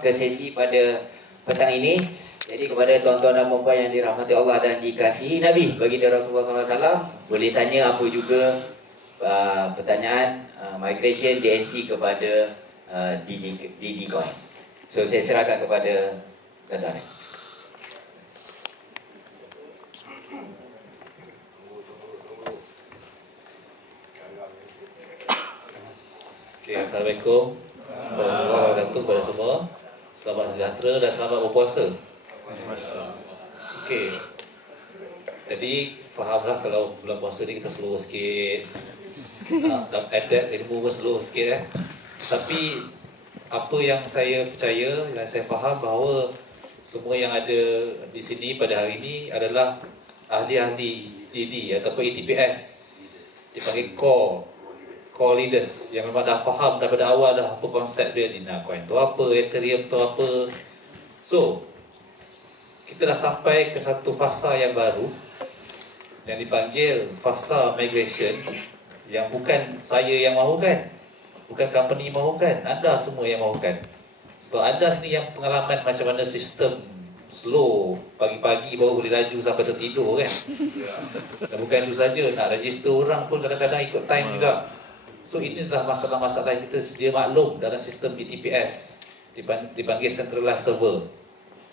ke sesi pada petang ini. Jadi kepada tuan-tuan dan puan yang dirahmati Allah dan dikasihi Nabi baginda Rasulullah SAW, boleh tanya apa juga pertanyaan migration DNC kepada DD Coin. So saya serahkan kepada tuan-tuan. Okay, Assalamualaikum warahmatullahi wabarakatuh kepada semua. Selamat sejahtera dan selamat berpuasa. Okey. Jadi fahamlah kalau bulan puasa ni kita slow sikit. Nak adapt ilmu pun slow sikit . Tapi apa yang saya percaya, yang saya faham bahawa semua yang ada di sini pada hari ini adalah ahli-ahli DD ataupun ETPS. Dipanggil core leaders yang memang dah faham daripada awal dah apa konsep dia, Dina Coin tu apa, Ethereum tu apa. So kita dah sampai ke satu fasa yang baru yang dipanggil fasa migration, yang bukan saya yang mahukan, bukan company mahukan, anda semua yang mahukan. Sebab anda sini yang pengalaman macam mana sistem slow, pagi-pagi baru boleh laju sampai tertidur kan. Dan bukan itu saja, nak register orang pun kadang-kadang ikut time juga. So ini adalah masalah-masalah yang kita sedia maklum dalam sistem ETPS, dipanggil centralized server.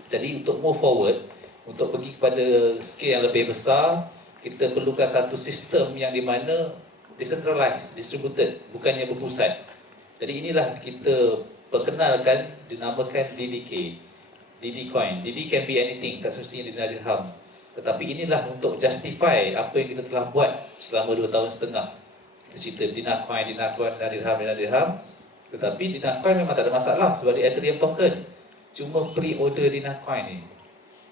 Jadi untuk move forward, untuk pergi kepada scale yang lebih besar, kita perlukan satu sistem yang di mana decentralized, distributed, bukannya berpusat. Jadi inilah kita perkenalkan, dinamakan DDK, DD Coin. DD can be anything, tak semestinya Dinar Dirham. Tetapi inilah untuk justify apa yang kita telah buat selama 2 tahun setengah. Kita cerita Dinar Coin, Dinar Dirham. Tetapi Dinar Coin memang tak ada masalah sebab dia Ethereum token. Cuma pre-order Dinar Coin ni,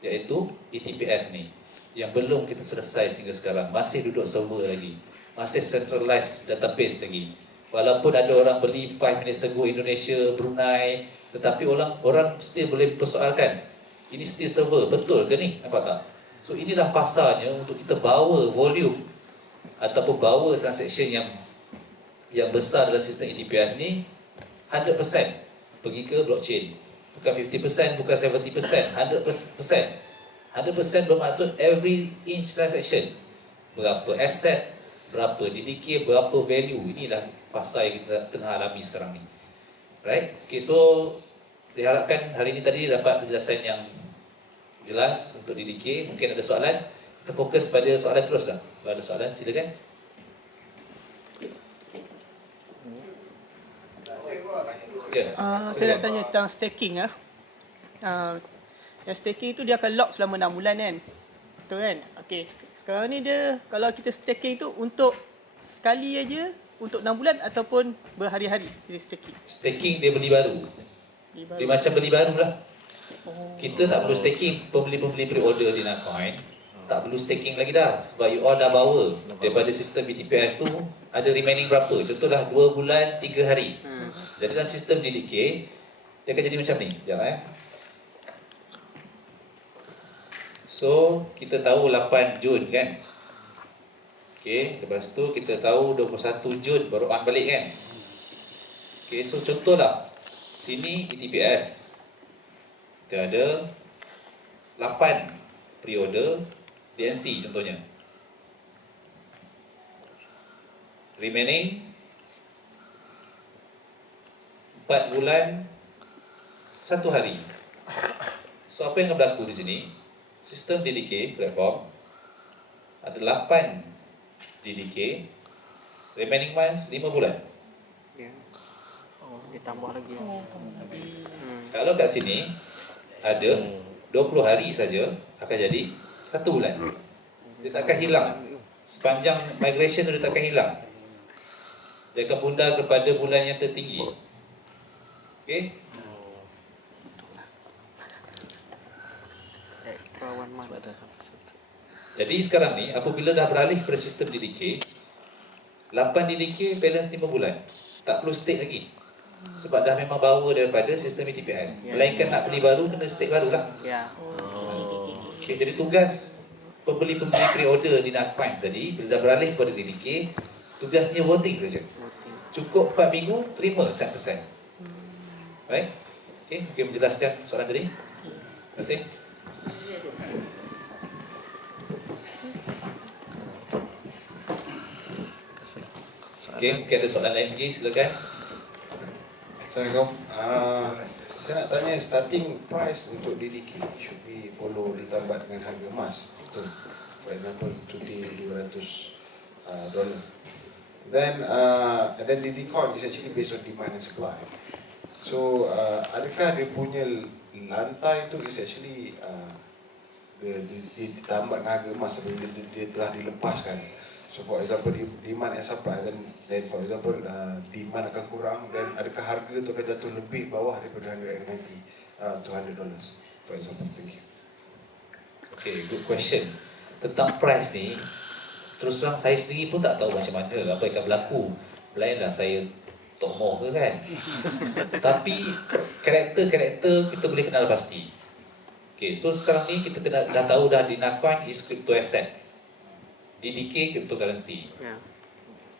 iaitu ETPS ni, yang belum kita selesai sehingga sekarang. Masih duduk server lagi, masih centralized database lagi. Walaupun ada orang beli 5 minutes ago Indonesia, Brunei, tetapi orang still boleh persoalkan, ini still server, betul ke ni? Nampak tak? So inilah fasanya untuk kita bawa volume ataupun bawa transaction yang besar dalam sistem ETPS ni 100% pergi ke blockchain. Bukan 50%, bukan 70%, 100%. 100% bermaksud every inch transaction. Berapa asset, berapa DDK, berapa value. Inilah fasa yang kita tengah alami sekarang ni. Right? Okay, so diharapkan hari ini tadi dapat penjelasan yang jelas untuk DDK. Mungkin ada soalan, kita fokus pada soalan terus dah. Kalau ada soalan, silakan. Saya nak tanya tentang staking . Yang staking itu dia akan lock selama 6 bulan kan? Betul kan? Okey. Sekarang ni dia, kalau kita staking tu untuk sekali aja untuk 6 bulan ataupun berhari-hari dia staking? Staking dia beli baru. Dia macam beli baru lah. Kita tak perlu staking, pembeli-pembeli pre-order di Coin tak perlu staking lagi dah. Sebab you all dah bawa daripada sistem BTPS tu ada remaining berapa. Contohlah 2 bulan 3 hari. Jadi dalam sistem DDK dia akan jadi macam ni. Sekejap So kita tahu 8 Jun kan. Okay, lepas tu kita tahu 21 Jun baru on balik kan. Okay, so contohlah sini ETPS kita ada 8 pre-order DNC contohnya. Remaining 4 bulan 1 hari. So apa yang akan berlaku di sini? Sistem DDK platform ada 8 DDK, remaining months 5 bulan. Dia tambah lagi. Kalau kat sini ada 20 hari saja akan jadi 1 bulan. Dia takkan hilang. Sepanjang migration dia takkan hilang. Dia akan bundar kepada bulan yang tertinggi. Okey? Jadi sekarang ni apabila dah beralih kepada sistem DDK, 8 DDK balance 5 bulan. Tak perlu stake lagi. Sebab dah memang bawa daripada sistem ETPS. Melainkan nak beli baru kena stake barulah. Okay, jadi tugas pembeli-pembeli pre-order di Coin tadi bila dah beralih kepada DDK, tugasnya voting saja. Cukup 4 minggu terima 10%. Right? Okey, mungkin menjelaskan soalan tadi. Terima kasih. Okey, mungkin ada soalan lain lagi, silakan. Assalamualaikum. Saya nak tanya starting price untuk DDK should be follow ditambah dengan harga emas. Betul. For example, today $200. And then DD coin is actually based on demand and supply. So adakah dia punya lantai tu is actually ditambah dengan harga emas sebelum dia telah dilepaskan. So for example demand and supply, then for example demand akan kurang, dan adakah harga tu akan jatuh lebih bawah daripada $190 to $100 for example. Thank you. Okay, good question. Tentang price ni, terus terang saya sendiri pun tak tahu macam mana apa yang akan berlaku. Lainlah saya Tok Moh ke kan. Tapi karakter-karakter kita boleh kenal pasti. Okay, so sekarang ni kita dah tahu dah Dinacoin is crypto asset, DDK cryptocurrency.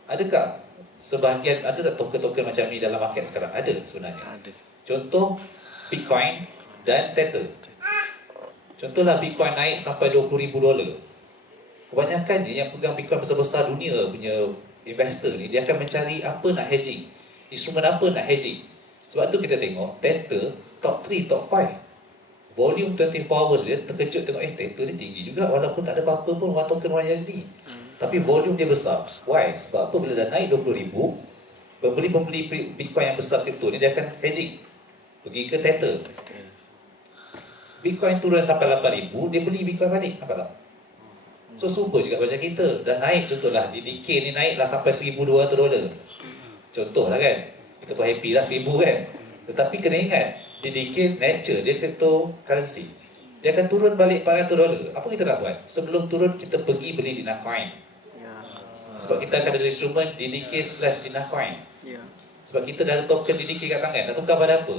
Adakah sebahagian, ada tak token-token macam ni dalam market sekarang? Ada sebenarnya. Ada. Contoh Bitcoin dan Tether. Contohlah Bitcoin naik sampai $20,000. Kebanyakannya yang pegang Bitcoin besar-besar dunia punya investor ni, dia akan mencari apa nak hedging, instrumen apa nak hedging. Sebab tu kita tengok Tether top 3, top 5 volume 24 hours dia, terkejut tengok Tether ni tinggi juga walaupun tak ada apa-apa pun orang token USD. Tapi volume dia besar. Why? Sebab apa? Bila dah naik 20,000, pembeli-pembeli Bitcoin yang besar kripto ni dia akan hedging, pergi ke Tether. Bitcoin turun sampai 8,000, dia beli Bitcoin balik. Nampak tak? So super juga macam kita. Dah naik, contohlah DDK ni naiklah sampai $1,200. Contohlah kan, kita pun happy lah 1,000 kan. Tetapi kena ingat, DDK nature dia cryptocurrency, dia akan turun balik $400. Apa kita nak buat? Sebelum turun kita pergi beli Dinacoin. Sebab kita akan ada instrumen DDK/Dinacoin. Sebab kita dah ada token DDK kat tangan. Nak tukar pada apa?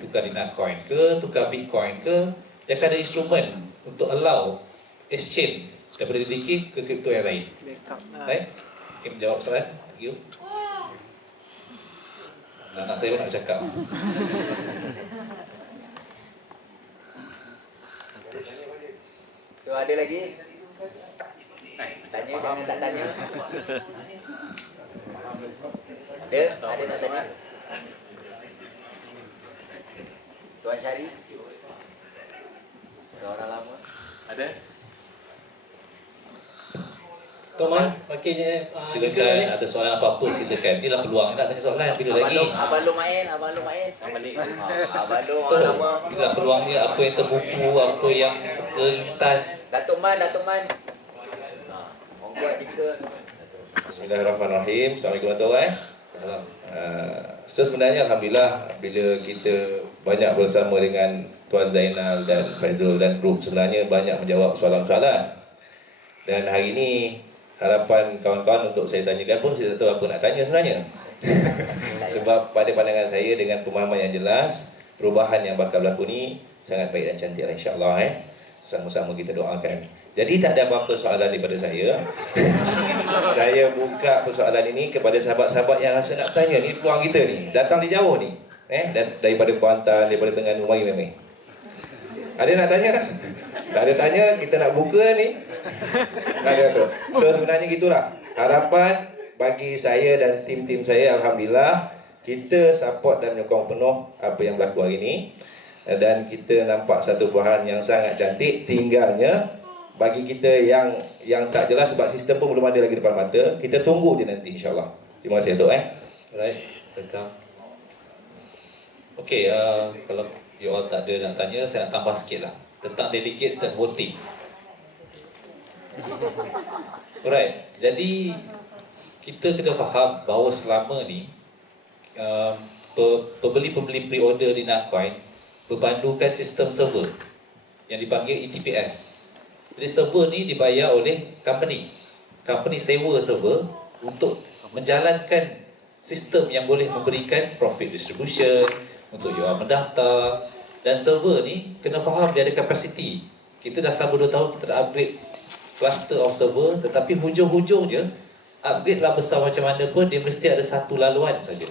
Tukar Dinacoin ke, tukar Bitcoin ke. Dia akan ada instrumen untuk allow exchange daripada DDK ke kripto yang lain. Baik? Okay, menjawab soalan. Thank you. Anak saya pun nak cakap. So ada lagi? Tanya jangan tak tanya. Ada nak tanya? Tuan Syari? Ada orang lama? Ada? Toman, makanya Silakan, ada soalan apa-apa silakan. Inilah peluang nak tanya soalan bila lagi. Abang Long main. Abang Long Betul. orang lama. Inilah peluangnya, apa yang terbuku, apa yang terlintas. Datuk Man. Monggo kita. Bismillahirrahmanirrahim. Assalamualaikum warahmatullahi wabarakatuh. So sebenarnya Alhamdulillah bila kita banyak bersama dengan Tuan Zainal dan Faizul dan grup, sebenarnya banyak menjawab soalan-soalan. Dan hari ini harapan kawan-kawan untuk saya tanyakan pun saya tak tahu apa nak tanya sebenarnya. Sebab pada pandangan saya dengan pemahaman yang jelas, perubahan yang bakal berlaku ni sangat baik dan cantik insya-Allah. Sama-sama kita doakan. Jadi tak ada apa-apa soalan daripada saya. Saya buka persoalan ini kepada sahabat-sahabat yang rasa nak tanya. Ni peluang kita ni, datang di jauh ni. Daripada Kuantan, daripada Terengganu, mari. Ada nak tanya? Tak ada tanya, kita nak buka ni. So sebenarnya gitulah. Harapan bagi saya dan tim-tim saya, Alhamdulillah kita support dan menyokong penuh apa yang berlaku hari ini. Dan kita nampak satu perubahan yang sangat cantik. Tinggalnya bagi kita yang tak jelas, sebab sistem pun belum ada lagi depan mata. Kita tunggu je nanti insya-Allah. Terima kasih Datuk. Alright, welcome. Okay, kalau you all tak ada nak tanya, saya nak tambah sikit lah tentang delegates dan voting. Alright, jadi kita kena faham bahawa selama ni pembeli-pembeli pre-order Dinacoin berpandukan sistem server yang dipanggil ETPS. Jadi server ni dibayar oleh company sewa server untuk menjalankan sistem yang boleh memberikan profit distribution untuk you all mendaftar. Dan server ni kena faham dia ada capacity. Kita dah selama 2 tahun kita dah upgrade cluster of server, tetapi hujung-hujung je upgrade lah besar macam mana pun, dia mesti ada satu laluan saja.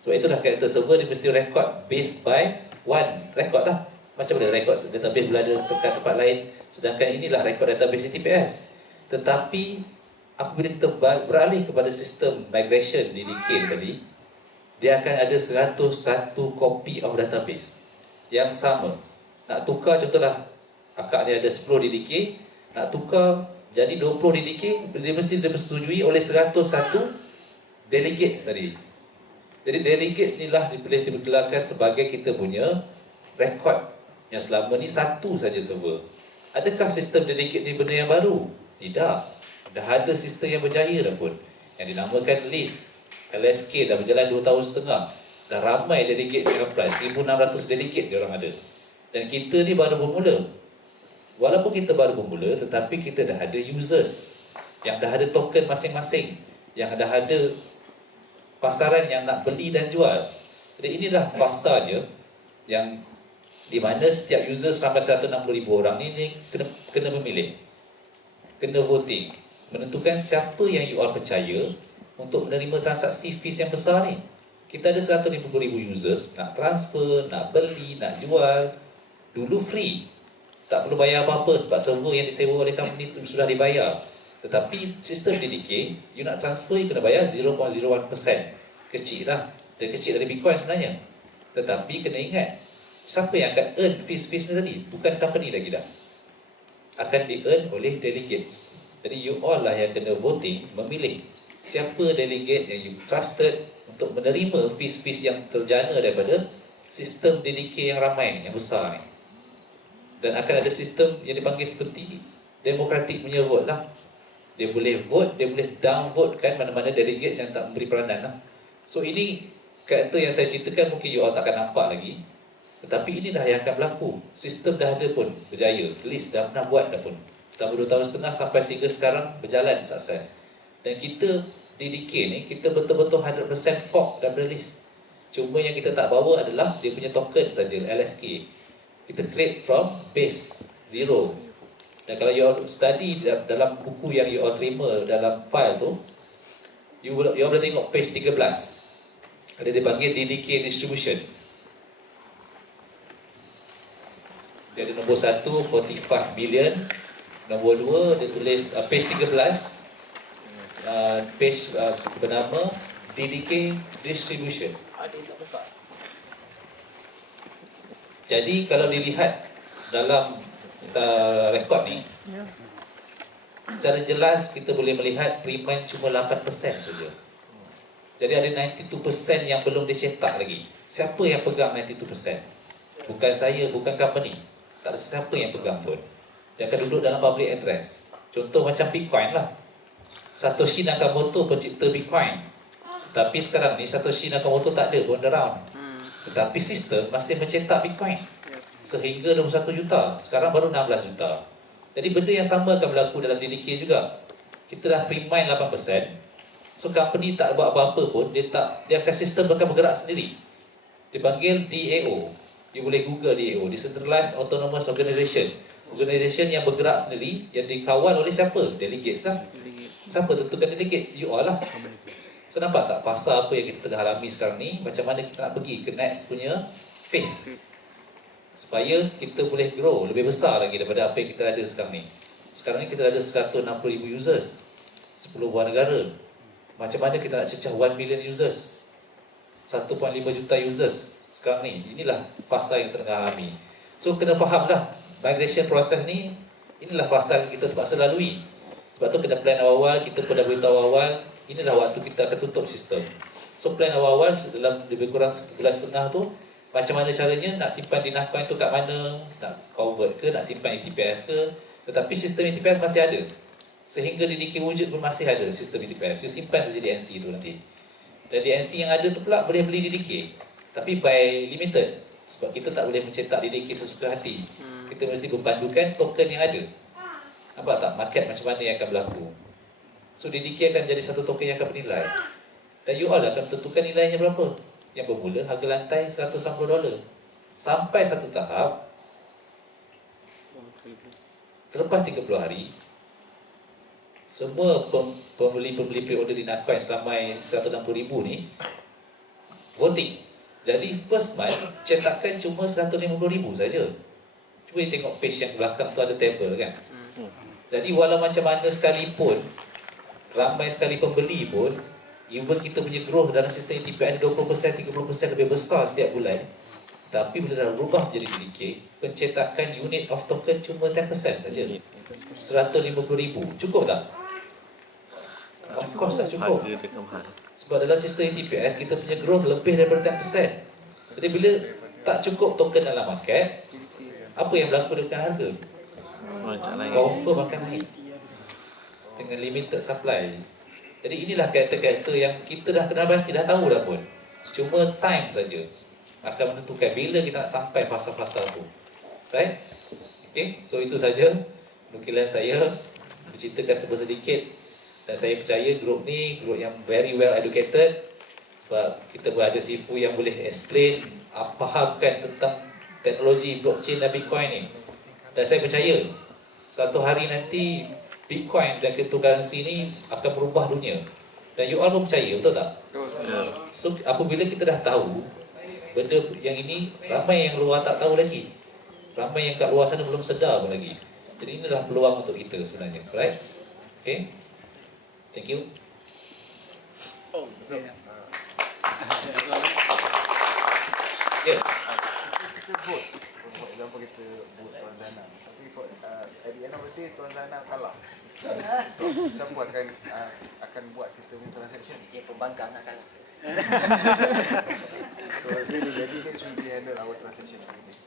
Sebab itulah karakter server dia mesti record based by one record lah. Macam mana rekod database berada dekat tempat lain, sedangkan inilah rekod database di TPS. Tetapi apabila kita beralih kepada sistem migration DDK tadi, dia akan ada 101 copy of database yang sama. Nak tukar contohlah, akak ni ada 10 DDK, nak tukar jadi 20 DDK, dia mesti dipersetujui oleh 101 delegates tadi. Jadi delegates inilah boleh digelarkan sebagai kita punya rekod yang selama ni satu saja server. Adakah sistem delegate ni benda yang baru? Tidak. Dah ada sistem yang berjaya dah pun, yang dinamakan LIST. LSK dah berjalan 2 tahun setengah. Dah ramai delegate yang apply, 1,600 delegate dia orang ada. Dan kita ni baru bermula. Walaupun kita baru bermula, tetapi kita dah ada users yang dah ada token masing-masing, yang dah ada pasaran yang nak beli dan jual. Jadi inilah fasanya yang di mana setiap user sampai 160,000 orang ni kena memilih, kena voting, menentukan siapa yang you all percaya untuk menerima transaksi fees yang besar ni. Kita ada 150,000 users, nak transfer, nak beli, nak jual. Dulu free, tak perlu bayar apa-apa sebab server yang disewa oleh company itu sudah dibayar. Tetapi sistem DDK, you nak transfer, you kena bayar 0.01%. Kecil lah, dan kecil dari Bitcoin sebenarnya. Tetapi kena ingat, siapa yang akan earn fees-fees ni tadi? Bukan company lagi dah. Akan di-earn oleh delegates. Jadi you all lah yang kena voting, memilih siapa delegate yang you trusted untuk menerima fees-fees yang terjana daripada sistem DDK yang ramai ni, yang besar ni. Dan akan ada sistem yang dipanggil seperti demokratik punya vote lah. Dia boleh vote, dia boleh downvotekan mana-mana delegate yang tak memberi peranan lah. So ini karakter yang saya ceritakan mungkin you all takkan nampak lagi. Tetapi inilah yang akan berlaku. Sistem dah ada pun, berjaya. LIST dah pernah buat dah pun. Selama 2 tahun setengah sampai sehingga sekarang berjalan sukses. Dan kita DDK ni, kita betul-betul 100% fork daripada LIST. Cuma yang kita tak bawa adalah dia punya token saja, LSK. Kita create from base, zero. Dan kalau you all study dalam buku yang you all terima dalam file tu, you all boleh tengok page 13. Ada dia panggil DDK distribution. Dia ada nombor 1, 45 billion. Nombor 2, dia tulis page 13, page bernama DDK distribution. Jadi kalau dilihat dalam rekod ni, secara jelas kita boleh melihat pre-mine cuma 8% saja. Jadi ada 92% yang belum dicetak lagi. Siapa yang pegang 92%? Bukan saya, bukan company. Tak ada siapa yang pegang pun. Dia akan duduk dalam public address. Contoh macam Bitcoin lah. Satoshi Nakamoto pencipta Bitcoin. Tapi sekarang ni Satoshi Nakamoto tak ada pun around. Tetapi sistem masih mencetak Bitcoin sehingga 21 juta. Sekarang baru 16 juta. Jadi benda yang sama akan berlaku dalam DDK juga. Kita dah pre-mine 8%. So company tak buat apa-apa pun, dia akan sistem akan bergerak sendiri. Dipanggil DAO. You boleh Google DAO, Decentralized Autonomous Organization. Organisation yang bergerak sendiri, yang dikawal oleh siapa? Delegates lah. Siapa tentukan delegates? You all lah. So nampak tak fasa apa yang kita tengah alami sekarang ni? Macam mana kita nak pergi ke next punya phase, supaya kita boleh grow lebih besar lagi daripada apa yang kita ada sekarang ni. Sekarang ni kita ada 160,000 users, 10 buah negara. Macam mana kita nak cecah 1 million users, 1.5 juta users sekarang ni? Inilah fasa yang tengah alami. So kena faham lah, migration proses ni, inilah fasa yang kita terpaksa lalui. Sebab tu kena plan awal-awal, kita pun dah beritahu awal, inilah waktu kita akan tutup sistem. So plan awal-awal dalam lebih kurang 1.5 bulan tu, macam mana caranya nak simpan di Nahcoin tu kat mana, nak convert ke, nak simpan ETPS ke. Tetapi sistem ETPS masih ada. Sehingga DDK wujud pun masih ada sistem ETPS. You simpan saja di NC tu nanti. Dan di NC yang ada tu pula boleh beli DDK. Tapi by limited. Sebab kita tak boleh mencetak DDK sesuka hati. Kita mesti berpandukan token yang ada. Nampak tak market macam mana yang akan berlaku? So DDK akan jadi satu token yang akan bernilai. Dan you all akan tentukan nilainya berapa. Yang bermula harga lantai $190. Sampai satu tahap, selepas 30 hari, semua pembeli pre-order di Nahcoin selama 160,000 ni voting. Jadi first month cetakan cuma 150,000 saja. Cuba tengok page yang belakang tu ada table kan. Jadi walau macam mana sekalipun, ramai sekali pembeli pun, even kita punya growth dalam sistem ETPN 20%, 30% lebih besar setiap bulan, tapi bila dah berubah menjadi delegate, pencetakan unit of token cuma 10% saja. 150,000. Cukup tak? Of course tak cukup. Sebab dalam sistem ETPS kita punya growth lebih daripada 10%. Jadi bila tak cukup token dalam market, apa yang berlaku dengan harga? Confirm akan naik dengan limited supply. Jadi inilah karakter-karakter yang kita dah kenal pasti, dah tahu dah pun. Cuma time saja akan menentukan bila kita nak sampai fasa-fasa tu. Right? Okay, so itu saja nukilan saya berceritakan sedikit. Dan saya percaya grup ni grup yang very well educated, sebab kita berada Sifu yang boleh explain, fahamkan tentang teknologi blockchain dan Bitcoin ni. Dan saya percaya satu hari nanti Bitcoin dan cryptocurrency ni akan berubah dunia. Dan you all pun percaya, betul tak? So apabila kita dah tahu benda yang ini, ramai yang luar tak tahu lagi. Ramai yang kat luar sana belum sedar pun lagi. Jadi inilah peluang untuk kita sebenarnya. Right? Okay? Thank you. Yeah. Kita vote. For example, kita vote Tuan Zainal. Tapi at the end of the day, Tuan Zainal kalah. Siapa akan buat kita punya transaction? Dia pembangkang nak kalah. So really, jadi next week we handle our transaction everything.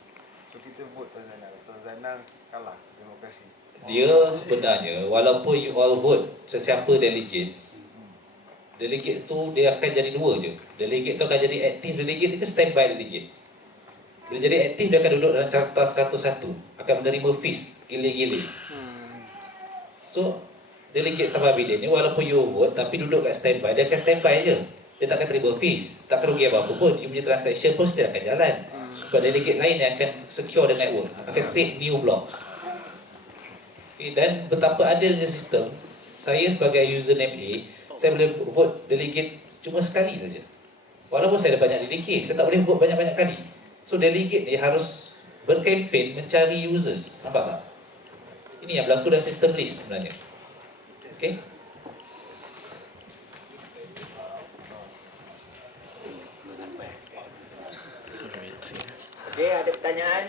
So kita vote Tuan Zainal. Tuan Zainal kalah. Terima kasih. Dia sebenarnya walaupun you all vote sesiapa delegates, delegates tu dia akan jadi dua je. Delegate tu akan jadi aktif delegate ke standby delegate. Bila jadi aktif dia akan duduk dalam carta 101, akan menerima fees gile-gile. So delegate sama bilik ni walaupun you vote tapi duduk kat standby, dia akan standby je. Dia tak akan terima fees, tak akan rugi apa-apa pun. You punya transaction pun still akan jalan. Sebab delegate lain yang akan secure the network, akan create new block. Okay, dan betapa adilnya sistem, saya sebagai username A, saya boleh vote delegate cuma sekali saja. Walaupun saya ada banyak delegate, saya tak boleh vote banyak-banyak kali. So delegate ni harus berkempen mencari users. Nampak tak? Ini yang berlaku dalam sistem list sebenarnya. Okay? Okey, ada pertanyaan?